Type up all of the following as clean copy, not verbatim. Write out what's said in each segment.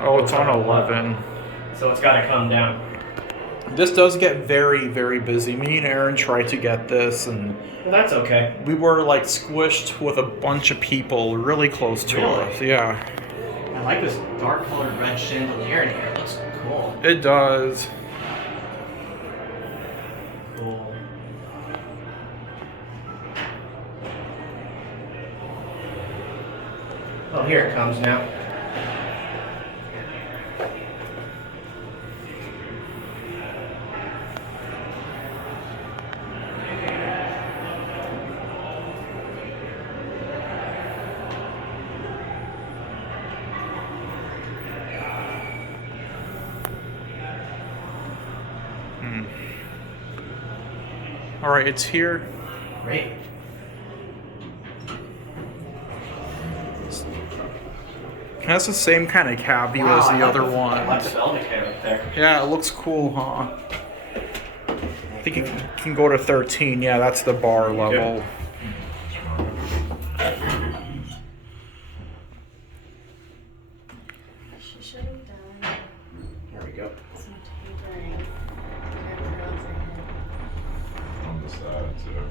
Oh, it's on 11. So it's got to come down. This does get very, very busy. Me and Aaron tried to get this, and Well, that's okay. we were like squished with a bunch of people really close to us. Yeah, I like this dark colored red chandelier in here. It looks cool. it does. Cool. Oh, here it comes now. All right, it's here. Great. It has the same kind of cab view as the other one. I like the velvet hair right there. Yeah, it looks cool, huh? I think it can go to 13. Yeah, that's the bar level. She should have done There we go. some tapering. Her curls her head. On the side too.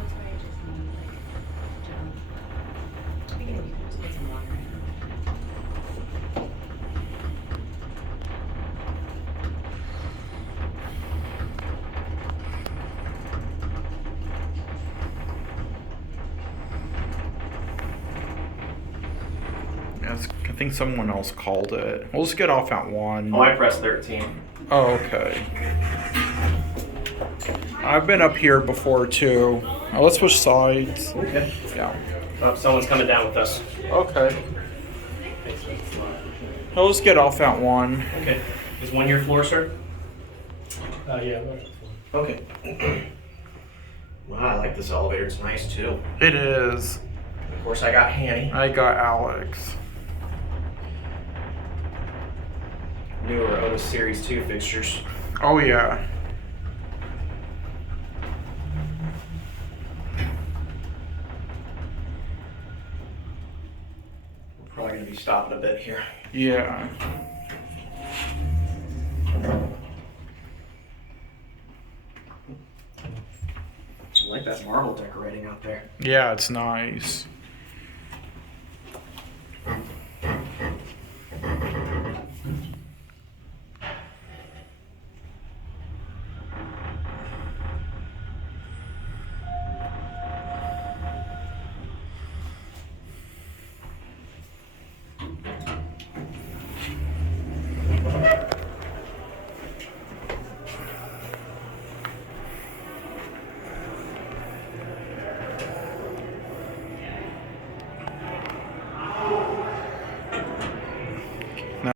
That's why I just need like jump. We can get some longer hair. Yes, I think someone else called it. We'll just get off at 1. Oh, I pressed 13. Oh, okay. I've been up here before too. Oh, let's switch sides. Okay. Yeah. Oh, someone's coming down with us. Okay. I'll just get off at 1. Okay. Is 1 your floor, sir? Yeah. Okay. Wow, I like this elevator. It's nice too. It is. Of course, I got Hanny. I got Alex. Newer Otis Series 2 fixtures. Oh, yeah. We're probably going to be stopping a bit here. Yeah. I like that marble decorating out there. Yeah, it's nice.